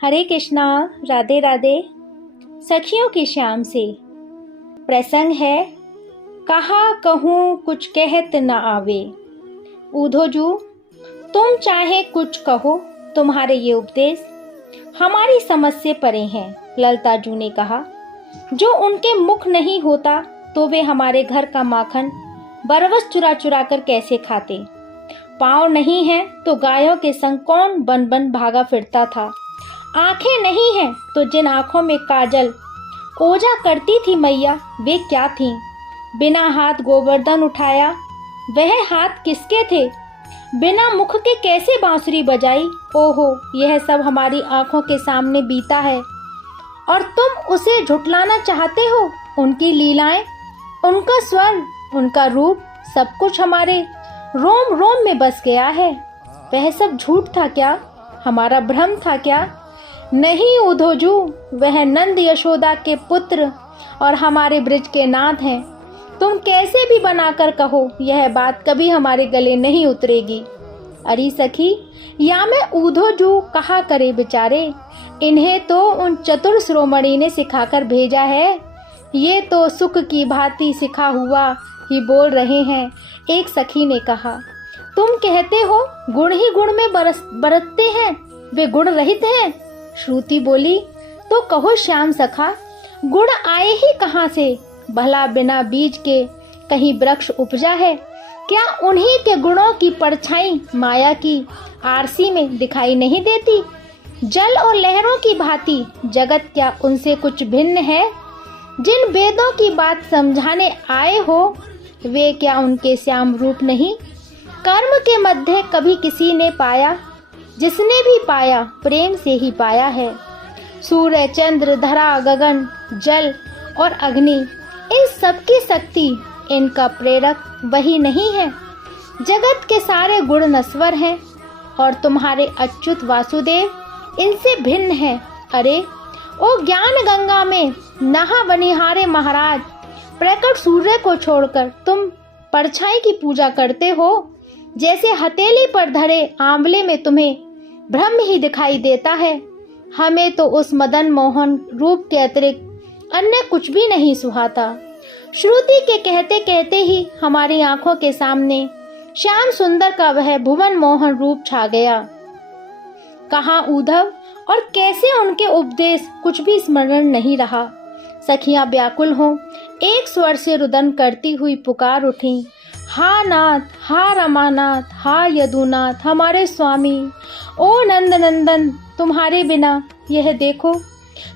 हरे कृष्णा। राधे राधे। सखियों की शाम से प्रसंग है, कहा कहूँ कुछ कहत न आवे। ऊधोजू, तुम चाहे कुछ कहो, तुम्हारे ये उपदेश हमारी समझ से परे हैं। ललताजू ने कहा, जो उनके मुख नहीं होता तो वे हमारे घर का माखन बरबस चुरा चुरा कर कैसे खाते। पाँव नहीं है तो गायों के संग कौन बन बन भागा फिरता था। आंखें नहीं हैं तो जिन आंखों में काजल ओझा करती थी मैया, वे क्या थीं। बिना हाथ गोवर्धन उठाया वह हाथ किसके थे। बिना मुख के कैसे बांसुरी बजाई। ओहो, यह सब हमारी आंखों के सामने बीता है और तुम उसे झुटलाना चाहते हो। उनकी लीलाएं, उनका स्वर, उनका रूप, सब कुछ हमारे रोम रोम में बस गया है। वह सब झूठ था क्या, हमारा भ्रम था क्या। नहीं उधोजू, वह नंद यशोदा के पुत्र और हमारे ब्रज के नाथ हैं। तुम कैसे भी बनाकर कहो, यह बात कभी हमारे गले नहीं उतरेगी। अरे सखी, या मैं उधोजू कहा करे बेचारे, इन्हें तो उन चतुर शिरोमणि ने सिखाकर भेजा है। ये तो सुख की भांति सिखा हुआ ही बोल रहे हैं। एक सखी ने कहा, तुम कहते हो गुण ही गुण में बरतते हैं, वे गुण रहित हैं। श्रुति बोली, तो कहो श्याम सखा, गुण आए ही कहाँ से। भला बिना बीज के कहीं वृक्ष उपजा है क्या। उन्हीं के गुणों की परछाई माया की आरसी में दिखाई नहीं देती। जल और लहरों की भांति जगत क्या उनसे कुछ भिन्न है। जिन वेदों की बात समझाने आए हो, वे क्या उनके श्याम रूप नहीं। कर्म के मध्य कभी किसी ने पाया, जिसने भी पाया प्रेम से ही पाया है। सूर्य, चंद्र, धरा, गगन, जल और अग्नि, इन सब की शक्ति, इनका प्रेरक वही नहीं है। जगत के सारे गुण नश्वर हैं और तुम्हारे अच्युत वासुदेव इनसे भिन्न है। अरे ओ ज्ञान गंगा में नहा बनिहारे महाराज, प्रकट सूर्य को छोड़कर तुम परछाई की पूजा करते हो। जैसे हथेली पर धरे आंवले में तुम्हें भ्रम ही दिखाई देता है। हमें तो उस मदन मोहन रूप के अतिरिक्त अन्य कुछ भी नहीं सुहाता। श्रुति के कहते कहते ही हमारी आंखों के सामने श्याम सुंदर का वह भुवन मोहन रूप छा गया। कहाँ उद्धव और कैसे उनके उपदेश कुछ भी स्मरण नहीं रहा। सखियां व्याकुल हों एक स्वर से रुदन करती हुई पुकार उठी, हा नाथ, हा रमानाथ, हा यदुनाथ, हमारे स्वामी, ओ नंद नंदन, तुम्हारे बिना यह देखो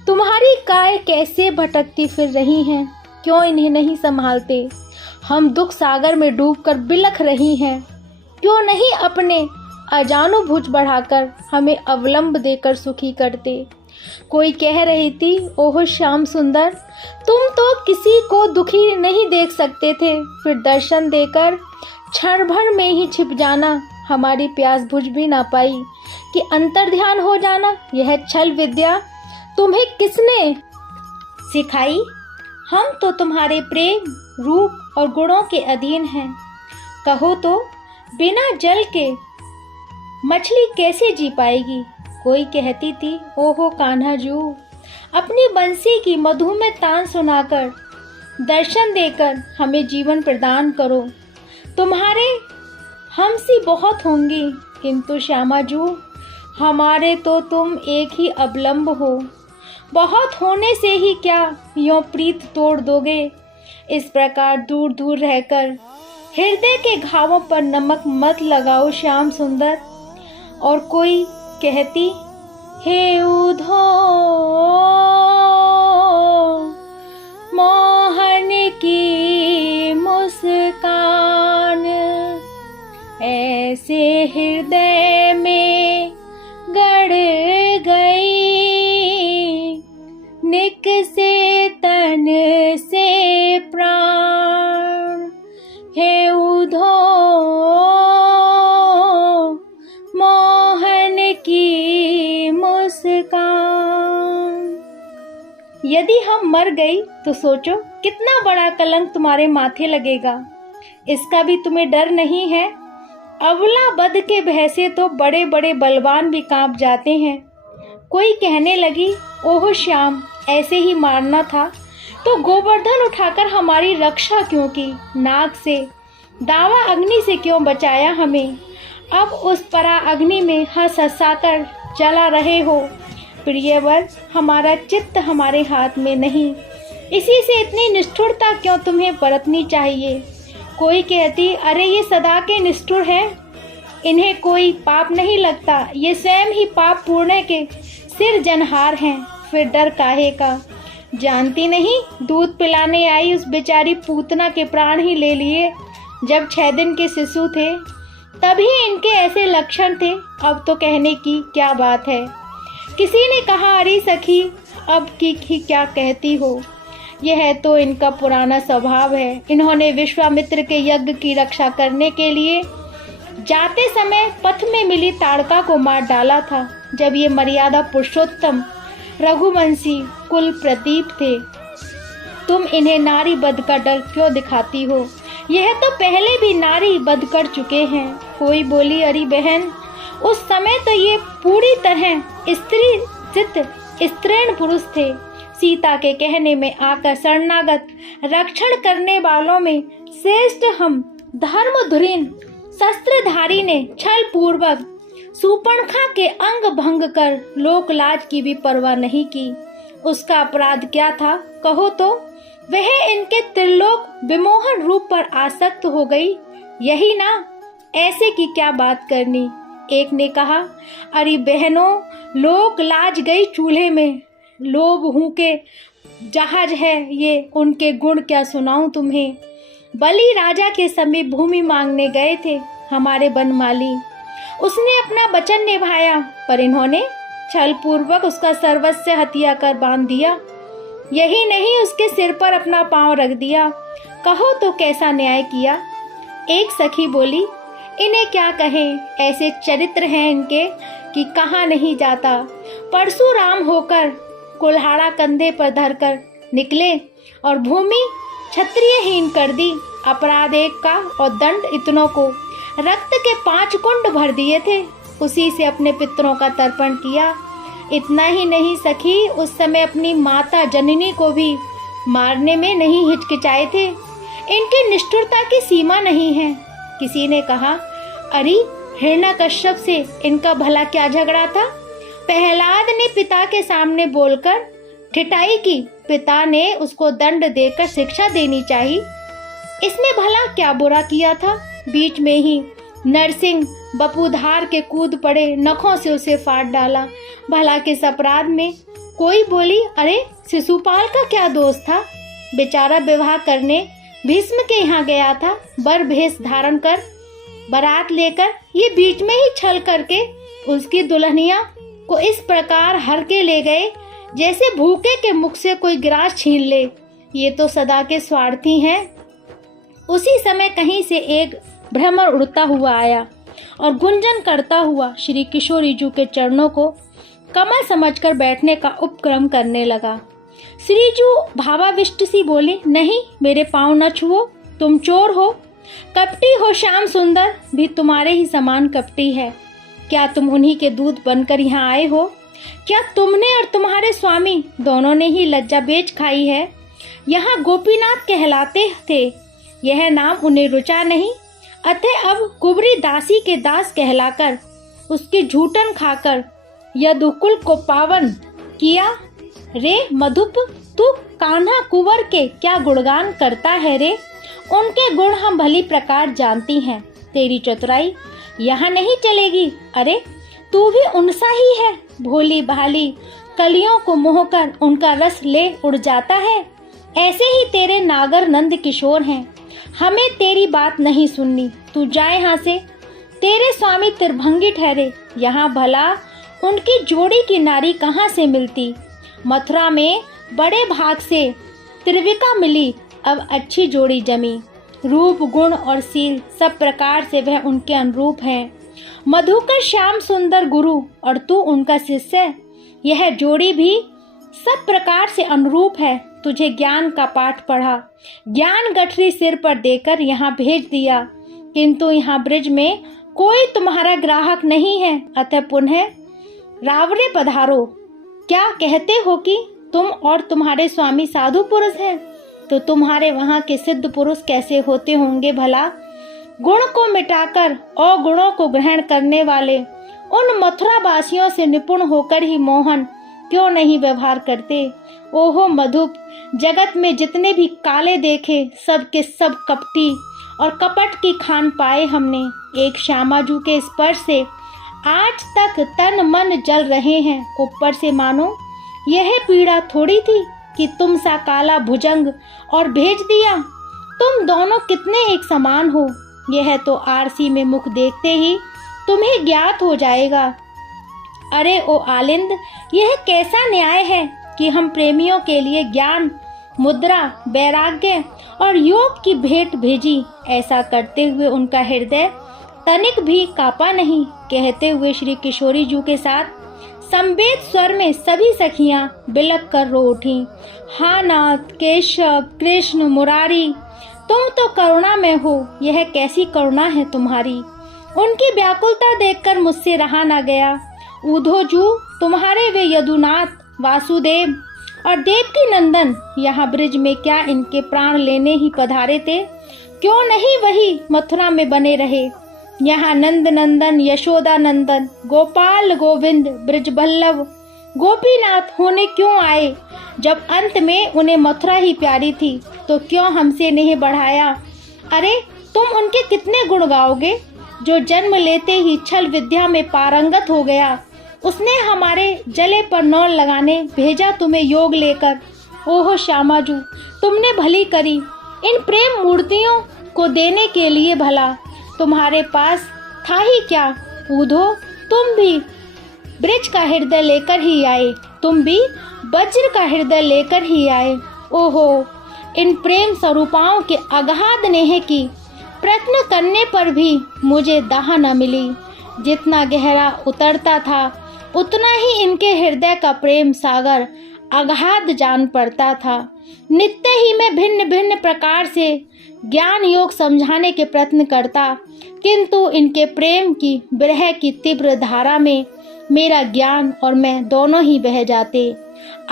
तुम्हारी गाय कैसे भटकती फिर रही हैं। क्यों इन्हें नहीं संभालते। हम दुख सागर में डूबकर बिलख रही हैं। क्यों नहीं अपने अजानु भुज बढ़ाकर हमें अवलंब देकर सुखी करते। कोई कह रही थी, ओह श्याम सुंदर, तुम तो किसी को दुखी नहीं देख सकते थे, फिर दर्शन देकर क्षण भर में ही छिप जाना। हमारी प्यास बुझ भी ना पाई कि अंतर्ध्यान हो जाना। यह छल विद्या तुम्हें किसने सिखाई। हम तो तुम्हारे प्रेम, रूप और गुणों के अधीन हैं। कहो तो बिना जल के मछली कैसे जी पाएगी। कोई कहती थी, ओहो कान्हा जू, अपनी बंसी की मधुमेह तान सुनाकर दर्शन देकर हमें जीवन प्रदान करो। तुम्हारे हमसी बहुत होंगी, किंतु श्यामा जू, हमारे तो तुम एक ही अवलंब हो। बहुत होने से ही क्या यों प्रीत तोड़ दोगे। इस प्रकार दूर दूर रहकर हृदय के घावों पर नमक मत लगाओ श्याम सुंदर। और कोई कहती, हे उधो मोहन की मुस्कान, ऐसे हृदय में गड़ गई, निक से तन से प्राण। हे उधो मोहन की मुस्कान। यदि हम मर गई तो सोचो कितना बड़ा कलंक तुम्हारे माथे लगेगा। इसका भी तुम्हें डर नहीं है। अबला बद के भय से तो बड़े बड़े बलवान भी कांप जाते हैं। कोई कहने लगी, ओह श्याम, ऐसे ही मारना था तो गोवर्धन उठाकर हमारी रक्षा क्यों की? नाग से, दावा अग्नि से क्यों बचाया हमें? अब उस परा अग्नि में हंस हंसाकर जला रहे हो। प्रियवर, हमारा चित्त हमारे हाथ में नहीं, इसी से इतनी निष्ठुरता क्यों तुम्हें बरतनी चाहिए? कोई कहती, अरे ये सदा के निष्ठुर हैं, इन्हें कोई पाप नहीं लगता, ये स्वयं ही पाप पूर्ण के सिर जनहार हैं, फिर डर काहे का? जानती नहीं, दूध पिलाने आई उस बेचारी पूतना के प्राण ही ले लिए जब 6 दिन के शिशु थे, तभी इनके ऐसे लक्षण थे। अब तो कहने की क्या बात है। किसी ने कहा, अरे सखी, अब की क्या कहती हो? यह तो इनका पुराना स्वभाव है। इन्होंने विश्वामित्र के यज्ञ की रक्षा करने के लिए जाते समय पथ में मिली ताड़का को मार डाला था, जब ये मर्यादा पुरुषोत्तम रघुवंशी कुल प्रदीप थे। तुम इन्हें नारी बध का डर क्यों दिखाती हो? यह तो पहले भी नारी बध कर चुके हैं। कोई बोली, अरे बहन, उस समय तो ये पूरी तरह स्त्री चित्त स्त्रीण पुरुष थे। सीता के कहने में आकर शरणागत रक्षण करने वालों में श्रेष्ठ हम धर्मधुरीन शस्त्रधारी ने छल पूर्वक सूर्पणखा के अंग भंग कर लोक लाज की भी परवाह नहीं की। उसका अपराध क्या था कहो तो? वह इनके त्रिलोक विमोहन रूप पर आसक्त हो गई, यही ना? ऐसे की क्या बात करनी? एक ने कहा, अरे बहनों, लोक लाज गई चूल्हे में, लोभ हूँ के जहाज है ये, उनके गुण क्या सुनाऊं तुम्हें? बलि राजा के समीप भूमि मांगने गए थे हमारे बनमाली, उसने अपना वचन निभाया, पर इन्होंने छल पूर्वक उसका सर्वस्व हत्या कर बांध दिया। यही नहीं, उसके सिर पर अपना पांव रख दिया। कहो तो कैसा न्याय किया? एक सखी बोली, इन्हें क्या कहें, ऐसे चरित्र हैं इनके कि कहा नहीं जाता। परशुराम होकर कुल्हाड़ा कंधे पर धरकर निकले और भूमि क्षत्रियहीन कर दी। अपराध एक का और दंड इतनों को, रक्त के 5 कुंड भर दिए थे, उसी से अपने पितरों का तर्पण किया। इतना ही नहीं सखी, उस समय अपनी माता जननी को भी मारने में नहीं हिचकिचाए थे। इनकी निष्ठुरता की सीमा नहीं है। किसी ने कहा, अरे हिरण्यकश्यप से इनका भला क्या झगड़ा था? प्रहलाद ने पिता के सामने बोलकर ठिठाई की, पिता ने उसको दंड देकर शिक्षा देनी चाहिए। इसमें भला क्या बुरा किया था? बीच में ही नरसिंह बपुधार के कूद पड़े, नखों से उसे फाड़ डाला। भला किस अपराध में? कोई बोली, अरे शिशुपाल का क्या दोष था? बेचारा विवाह करने भीष्म के यहाँ गया था, बर भेष धारण कर बारात लेकर, ये बीच में ही छल करके उसकी दुल्हनिया को इस प्रकार हर के ले गए जैसे भूखे के मुख से कोई ग्रास छीन ले। ये तो सदा के स्वार्थी हैं। उसी समय कहीं से एक भ्रमर उड़ता हुआ आया और गुंजन करता हुआ श्री किशोरीजू के चरणों को कमल समझकर बैठने का उपक्रम करने लगा। श्रीजू भावाविष्ट सी बोले, नहीं, मेरे पांव न छुओ, तुम चोर हो, कपटी हो। श्याम सुंदर भी तुम्हारे ही समान कपटी है। क्या तुम उन्हीं के दूध बनकर यहाँ आए हो? क्या तुमने और तुम्हारे स्वामी दोनों ने ही लज्जा बेच खाई है? यहाँ गोपीनाथ कहलाते थे, यह नाम उन्हें रुचा नहीं, अतः अब कुबरी दासी के दास कहलाकर उसके झूठन खाकर यदुकुल को पावन किया। रे मधुप, तू कान्हा कुंवर के क्या गुणगान करता है रे? उनके गुण हम भली प्रकार जानती हैं। तेरी चतुराई यहाँ नहीं चलेगी। अरे तू भी उनसा ही है, भोली भाली कलियों को मोहकर उनका रस ले उड़ जाता है। ऐसे ही तेरे नागर नंद किशोर हैं। हमें तेरी बात नहीं सुननी, तू जा यहाँ से। तेरे स्वामी त्रिभंगी ठहरे, यहाँ भला उनकी जोड़ी की नारी कहाँ से मिलती? मथुरा में बड़े भाग से त्रिविका मिली, अब अच्छी जोड़ी जमी। रूप गुण और सील सब प्रकार से वह उनके अनुरूप है। मधुकर श्याम सुंदर गुरु और तू उनका शिष्य, यह जोड़ी भी सब प्रकार से अनुरूप है। तुझे ज्ञान का पाठ पढ़ा, ज्ञान गठरी सिर पर देकर यहाँ भेज दिया, किंतु यहाँ ब्रिज में कोई तुम्हारा ग्राहक नहीं है, अतः पुनः रावरे पधारो। क्या कहते हो कि तुम और तुम्हारे स्वामी साधु पुरुष हैं? तो तुम्हारे वहाँ के सिद्ध पुरुष कैसे होते होंगे भला? गुण को मिटाकर अवगुणों को ग्रहण करने वाले उन मथुरा वासियों से निपुण होकर ही मोहन क्यों नहीं व्यवहार करते? ओहो मधुप, जगत में जितने भी काले देखे सब के सब कपटी और कपट की खान पाए हमने। एक श्यामाजू के स्पर्श से आज तक तन मन जल रहे हैं। ऊपर से मानो यह पीड़ा थोड़ी थी कि तुम सा काला भुजंग और भेज दिया। तुम दोनों कितने एक समान हो, यह तो आरसी में मुख देखते ही तुम्हें ज्ञात हो जाएगा। अरे ओ आलिंद, यह कैसा न्याय है कि हम प्रेमियों के लिए ज्ञान, मुद्रा, वैराग्य और योग की भेंट भेजी। ऐसा करते हुए उनका हृदय तनिक भी कांपा नहीं। कहते हुए श्री किशोरी जी के साथ संवेद स्वर में सभी सखियां बिलक कर रो उठी। हाँ नाथ, केशव, कृष्ण, मुरारी, तुम तो करुणा में हो। यह कैसी करुणा है तुम्हारी? उनकी व्याकुलता देखकर मुझसे रहा न गया। उधोजू, तुम्हारे वे यदुनाथ, वासुदेव और देवकी नंदन यहाँ ब्रिज में क्या इनके प्राण लेने ही पधारे थे? क्यों नहीं वही मथुरा में बने रहे? यहाँ नंद नंदन, यशोदा नंदन, गोपाल गोविंद, ब्रजबल्लभ, गोपीनाथ होने क्यों आए? जब अंत में उन्हें मथुरा ही प्यारी थी तो क्यों हमसे नहीं बढ़ाया? अरे तुम उनके कितने गुण गाओगे? जो जन्म लेते ही छल विद्या में पारंगत हो गया, उसने हमारे जले पर नौल लगाने भेजा तुम्हें योग लेकर। ओहो श्यामाजू, तुमने भली करी इन प्रेम मूर्तियों को देने के लिए। भला तुम्हारे पास था ही क्या? ऊधो, तुम भी ब्रज का हृदय लेकर ही आए, तुम भी वज्र का हृदय लेकर ही आए। ओहो, इन प्रेम स्वरूपाओं के अगाध नेह की प्रयत्न करने पर भी मुझे दाह न मिली। जितना गहरा उतरता था उतना ही इनके हृदय का प्रेम सागर अगाध जान पड़ता था। नित्य ही मैं भिन्न भिन्न प्रकार से ज्ञान योग समझाने के प्रयत्न करता, किंतु इनके प्रेम की विरह की तीव्र धारा में मेरा ज्ञान और मैं दोनों ही बह जाते।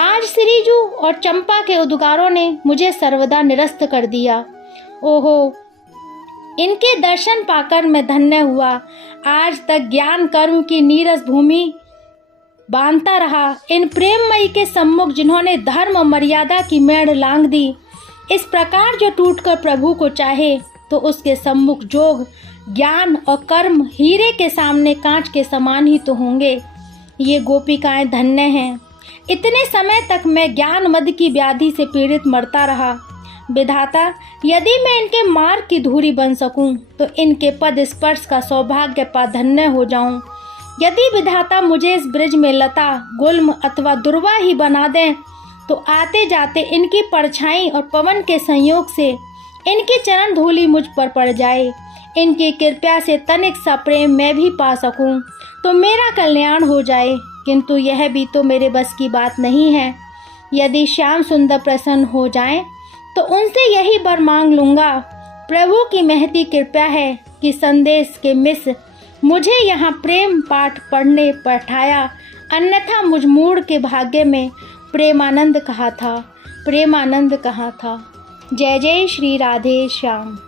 आज श्रीजू और चंपा के उद्गारों ने मुझे सर्वदा निरस्त कर दिया। ओहो, इनके दर्शन पाकर मैं धन्य हुआ। आज तक ज्ञान कर्म की नीरस भूमि बांधता रहा। इन प्रेममयी के सम्मुख जिन्होंने धर्म और मर्यादा की मेड़ लांघ दी, इस प्रकार जो टूटकर प्रभु को चाहे तो उसके सम्मुख जोग, ज्ञान और कर्म हीरे के सामने कांच के समान ही तो होंगे। ये गोपिकाएं धन्य हैं। इतने समय तक मैं ज्ञान मद की व्याधि से पीड़ित मरता रहा। विधाता, यदि मैं इनके मार्ग की धूरी बन सकूं तो इनके पद स्पर्श का सौभाग्य पा धन्य हो जाऊं। यदि विधाता मुझे इस ब्रिज में लता, गुल्म अथवा दुर्वा ही बना दें तो आते जाते इनकी परछाई और पवन के संयोग से इनकी चरण धूलि मुझ पर पड़ जाए। इनकी कृपा से तनिक सा प्रेम मैं भी पा सकूं तो मेरा कल्याण हो जाए, किंतु यह भी तो मेरे बस की बात नहीं है। यदि श्याम सुंदर प्रसन्न हो जाएं तो उनसे यही वर मांग लूंगा। प्रभु की महती कृपा है कि संदेश के मिस मुझे यहाँ प्रेम पाठ पढ़ने पठाया, अन्यथा मुझ मूढ़ के भाग्य में प्रेमानंद कहाँ था, प्रेमानंद कहाँ था। जय जय श्री राधे श्याम।